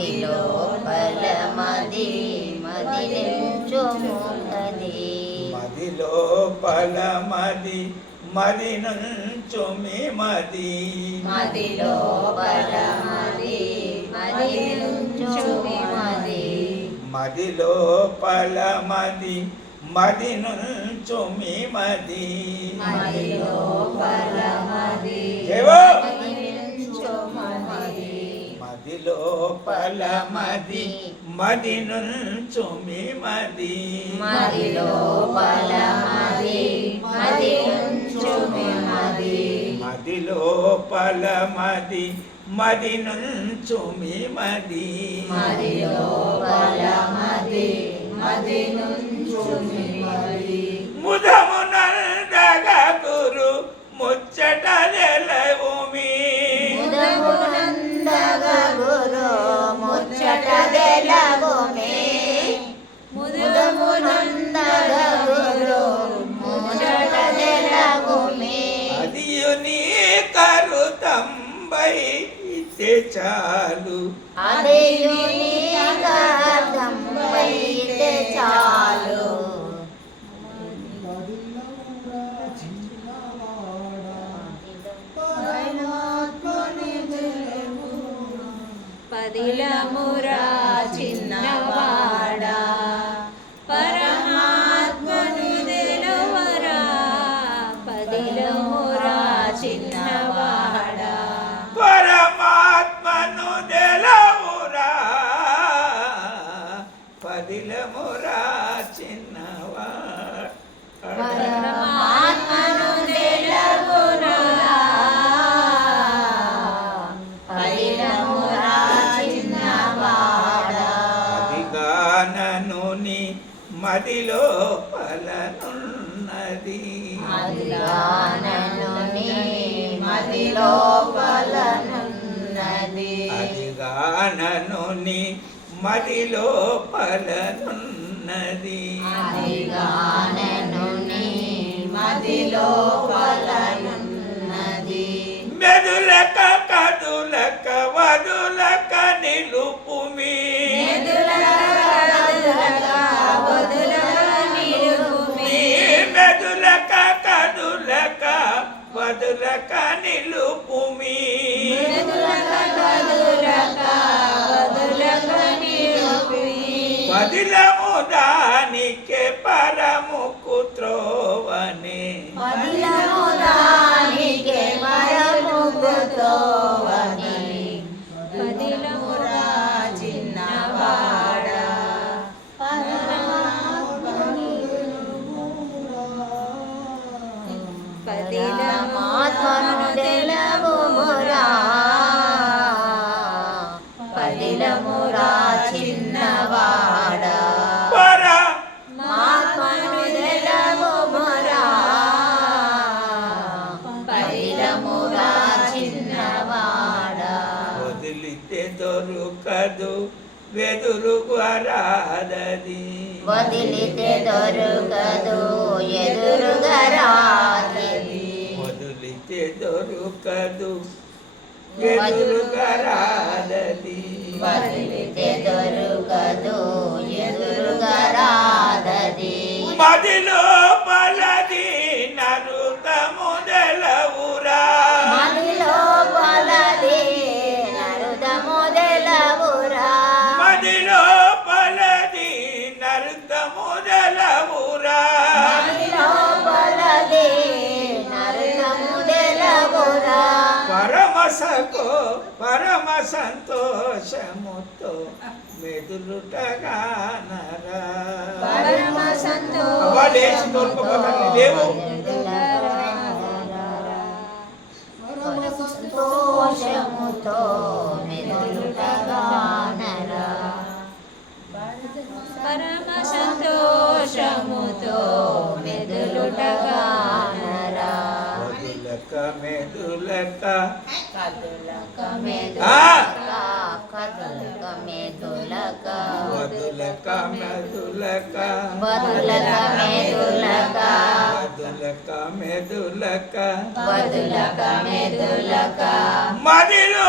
మదిలో బలమది మదిలించుము కది మదిలో పల మది మది నుంచుమి మది. మదిలో బలమది మదిలించుము మది. మదిలో పల మది మది నుంచుమి మది. మదిలో బలమది దేవో మది మదిలో పల మది. మది నుంచుమి మది మదిలో బలమది మదిలించుము మది మదిలో పల మది. మది నుంచుమి మది మదిలో బలమది మదిలించుము మది. ముదము నందగ గురు ముచ్చట నెలవుమి ముదమునందగ గురు ముచ్చట దెలగుమే ముదమునందగ గురు ముచ్చట దెలగుమే అదియు నీ కరు తంబై చాలు పదిలమురా అదిగానను నీ మదిలో పలనున్నది. అదిగానను నీ మదిలోపలనున్నది అదిగానను నీ మదిలో పలనున్నది. అదిగానను నీ మదిలోపలనున్నది వదులక నిలుపుమి. వదిలము దానికే పరముకు వెదురుగరాదది వదిలితే దొరకదు ఎదురుగా రాది వదిలితే దొరుకదు ఎదురుగరాదది వదిలితే దొరకదు ఎదురుగా రాదది మదిలో పరమసకో పరమ సంతోషముతో మెదులుటగా లేవు. సంతోషముతో మెదులుటగా పరమ సంతోషముతో మెదులుటగా నరా. కదులకమే కదులకమే దులక వదులకమే దులక వదులకమే దులక వదులకమే దులక వదులకమే దులక మదిలో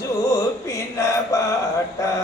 झूपिन बाटा।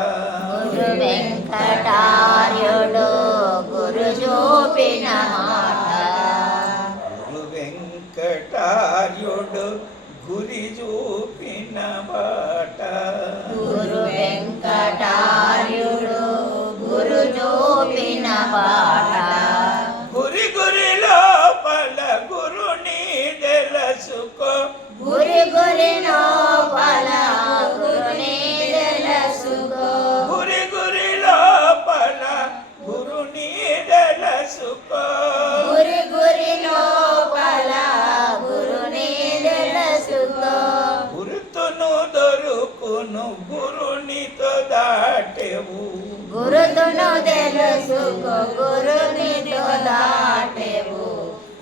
పొద్దును తెలుసుకో గురు నీతో దాటేవు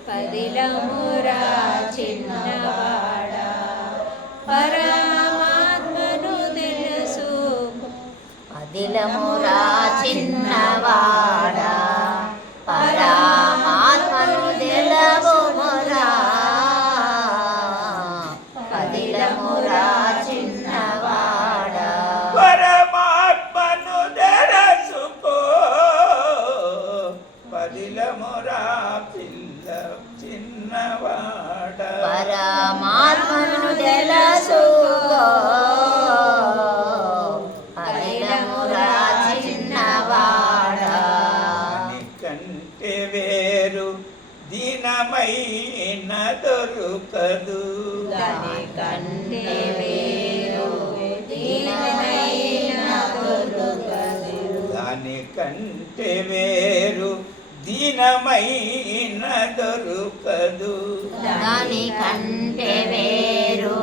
పదిలమురా చిన్నవాడా. పరమాత్మను తెలుసు. పదిలము వీణ దొరుకదు దానికంటే వేరు దీనమైన దొరుకదు దానికంటే వేరు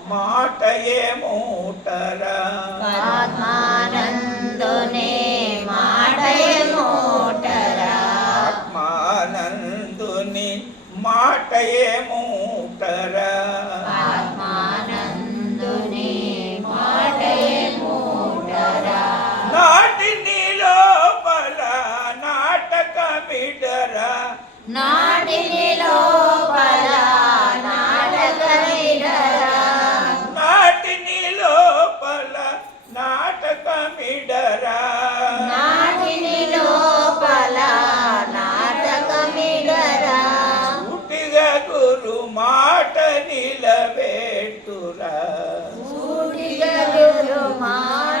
మాటయే మూటర. పరమానందునే మాటయే మూటర. ఆత్మానందుని మాటయే మూటరా. মা